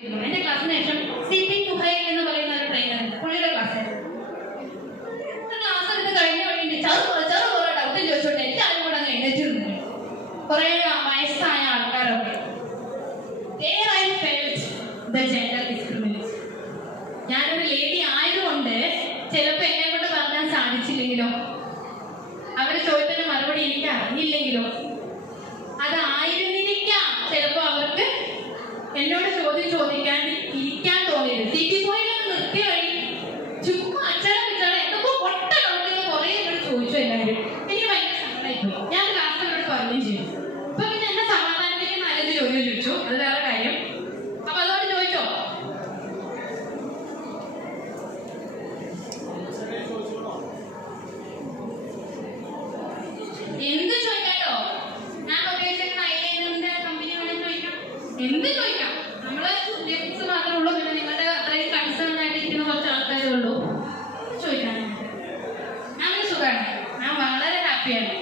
എന്റെ ക്ലാസ്സിന് ശേഷം സിറ്റി സുഹൈൽ എന്ന് പറയുന്ന ഒരു ട്രെയിനറുണ്ട്, പുള്ളിയുടെ ക്ലാസ് എടുത്ത് കഴിഞ്ഞ വഴി ചെറു ഡൗട്ട് ചോദിച്ചോട്ടെ എല്ലാവരും കൂടെ അങ്ങ് എഴുന്നേറ്റിരുന്നു. കുറെ വയസ്സായ ആൾക്കാരൊക്കെ ഞാനൊരു ലേഡി ആയതുകൊണ്ട് ചിലപ്പോ എന്നെ കൊണ്ട് പറഞ്ഞാൽ സാധിച്ചില്ലെങ്കിലോ, അവര് ചോദിച്ചതിന് മറുപടി എനിക്ക് അറിഞ്ഞില്ലെങ്കിലോ, അതായിരുന്നിരിക്കാം ചിലപ്പോ അവർക്ക് എന്നോട് ചോദ്യം ചോദിക്കാൻ ഇരിക്കാൻ തോന്നിയത്. സിറ്റി പോയിലൊന്ന് നിർത്തിയ വഴി ചുമ്മാ അച്ഛനെ എന്തൊക്കെ പൊട്ട ഡൗട്ടുകൾ കുറെ എന്നോട് ചോദിച്ചു എല്ലാവരും. എനിക്ക് ഭയങ്കര സങ്കടമായിപ്പോയി. ഞാൻ ക്ലാസ്സിനോട് പറയുകയും ചെയ്തു. ഇപ്പൊ പിന്നെ എന്നെ സമാധാനത്തിലേക്ക് നാലഞ്ച് ചോദ്യം ചോദിച്ചു, അത് വേറെ കാര്യം. അപ്പൊ അതോട് ചോദിച്ചോ, എന്ത് ചോദിക്കാട്ടോ? ഞാൻ ഉപയോഗിച്ചിരുന്ന ഐലൈനറിന്റെ കമ്പനി വേണമെങ്കിൽ ചോദിക്കാം, എന്ത് ചോദിക്കാം. നമ്മള് ലിപ്സ് മാത്രമേ ഉള്ളൂ, പിന്നെ നിങ്ങളുടെ അത്രയും കൺസേൺ ആയിട്ട് ഇരിക്കുന്ന കുറച്ച് ആൾക്കാരേ ഉള്ളൂ ചോദിക്കാൻ. ഞാൻ സുഖമാണ്, ഞാൻ വളരെ ഹാപ്പിയാണ്.